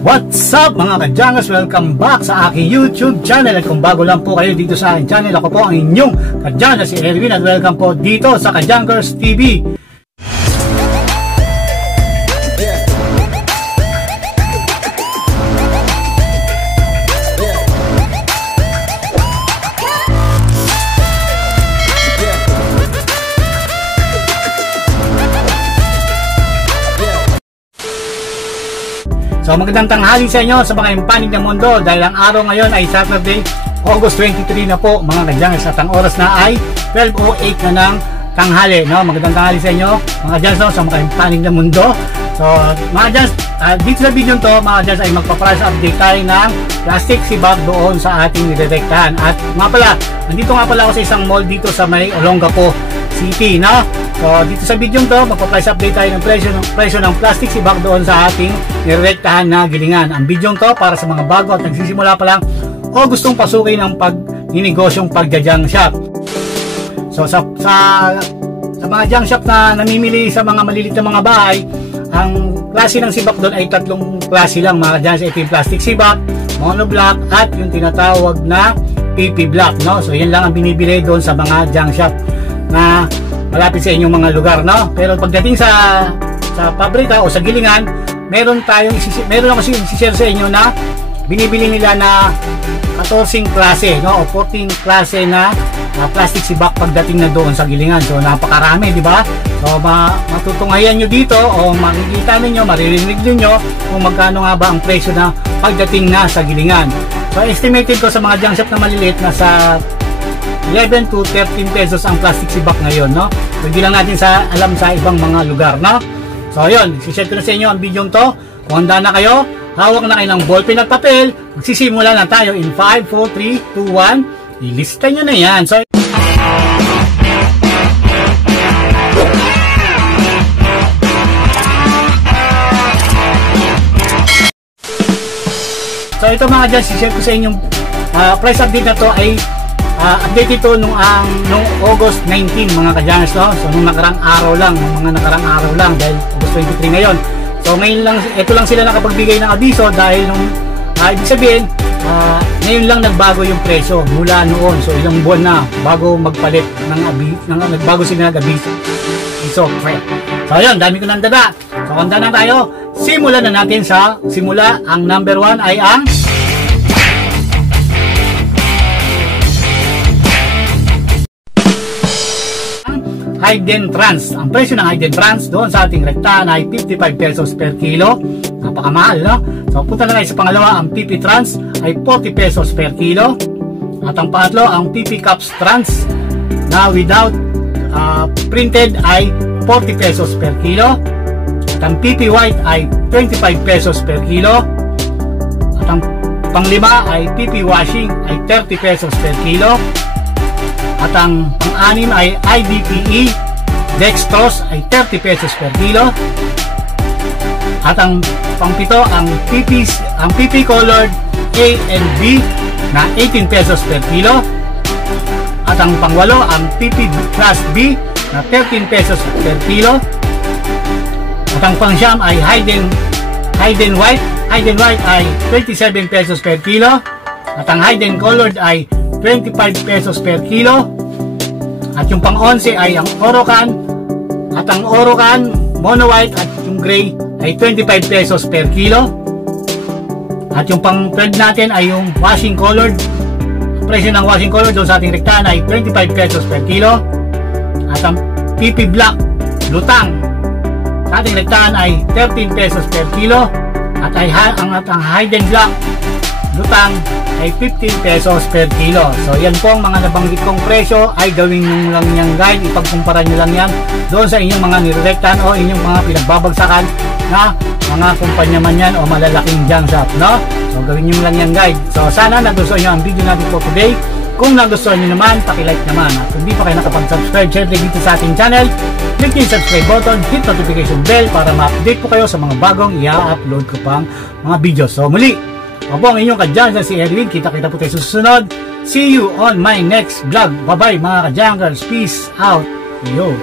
What's up mga kadyangers? Welcome back sa aking YouTube channel. At kung bago lang po kayo dito sa aking channel, ako po ang inyong kadyangers si Erwin at welcome po dito sa Kadyangers TV. So magandang tanghali sa inyo sa mga impanig ng mundo dahil ang araw ngayon ay Saturday, August 23 na po mga kadyangers at ang oras na ay 12:08 na ng tanghali. No? Magandang tanghali sa inyo mga kadyangers sa mga impanig ng mundo. So mga kadyangers, dito sa video to mga kadyangers ay magpa-price update tayo ng plastic sibak doon sa ating nidetektahan. At nga pala, nandito nga pala ako sa isang mall dito sa may Olongapo City. No? So dito sa video to, magpa-price update tayo ng presyo ng plastic sibak doon sa ating nirerektahan na gilingan. Ang video to para sa mga bago at nagsisimula pa lang o gustong pasukin ng pag-ninegosyong pagja-junk shop. So sa mga junk shop na namimili sa mga malilit na mga bahay, ang klase ng sibak doon ay tatlong klase lang mga kadyangers. Ito yung plastic sibak, monoblock at yung tinatawag na PP block. No? So yan lang ang binibili doon sa mga junk shop na malapit sa inyong mga lugar, no? Pero pagdating sa pabrika o sa gilingan, meron ako i-share sa inyo na binibili nila na 14 klase, no? O 14 klase na plastic sibak pagdating na doon sa gilingan. So napakarami, di ba? So matutunghayan nyo dito o makikita niyo, maririnig niyo kung magkano nga ba ang presyo na pagdating na sa gilingan. So estimated ko sa mga junk shop na maliliit na sa 11 to 13 pesos ang plastic sibak ngayon, no? Hindi lang natin alam sa ibang mga lugar, no? So ayun, i-share ko na sa inyo ang video to. Kung handa na kayo, hawak na kayo ng ballpen at papel, magsisimula na tayo in 5, 4, 3, 2, 1. Ilista nyo na yan. So ito mga dyan, i-share ko sa inyong price update na to ay update ito nung August 19 mga kadyangers, no? So nung nakarang araw lang, dahil August 23 ngayon. So ngayon lang, ito lang sila nakapagbigay ng abiso dahil nung ibig sabihin, ngayon lang nagbago yung presyo mula noon. So ilang buwan na bago magpalit bago sila nag-abiso. So ayun, dami ko nang dada. So handa na tayo. Simulan na natin ang number 1 ay ang Hayden Trans. Ang presyo ng Hayden Trans doon sa ating rektahan ay 55 pesos per kilo. Napakamahal, no? So punta na tayo sa pangalawa, ang PP Trans ay 40 pesos per kilo. At ang pangatlo, ang PP Caps Trans na without printed ay 40 pesos per kilo. At ang PP White ay 25 pesos per kilo. At ang panglima ay PP Washing ay 30 pesos per kilo. At ang pang-anim ay IDPE Dextrose ay 30 pesos per kilo. At ang pang-pito, ang PP Colored A and B na 18 pesos per kilo. At ang pang-walo, ang PP Class B na 13 pesos per kilo. At ang pang-siyam ay Hayden White. Hayden White ay 27 pesos per kilo. At ang Hayden Colored ay 25 pesos per kilo. At yung pang-11 ay ang Orocan. At ang Orocan Mono White at yung Gray ay 25 pesos per kilo. At yung pang-12 natin ay yung Washing Colored. Ang presyo ng Washing Colored doon sa ating rektahan ay 25 pesos per kilo. At ang PP Black Lutang sa ating rektahan ay 13 pesos per kilo. At ang Hayden Black Lutang ay 15 pesos per kilo. So yan po ang mga nabanggit kong presyo ay gawin nyo lang yan guide, ipagkumpara nyo lang yan doon sa inyong mga nirerektahan o inyong mga pinagbabagsakan na mga kumpanya man yan o malalaking junk shop, no? So gawin nyo lang yan guide. So sana nagustuhan nyo ang video natin po today. Kung nagustuhan nyo naman, pakilike naman. At kung di pa kayo nakapag-subscribe syempre dito sa ating channel, click yung subscribe button, hit notification bell para ma-update po kayo sa mga bagong i-upload ko pang mga videos. So muli, ako ang inyong kadyangers si Erwin. Kita-kita po tayo susunod. See you on my next vlog. Bye-bye mga kadyangers. Peace out. Yo.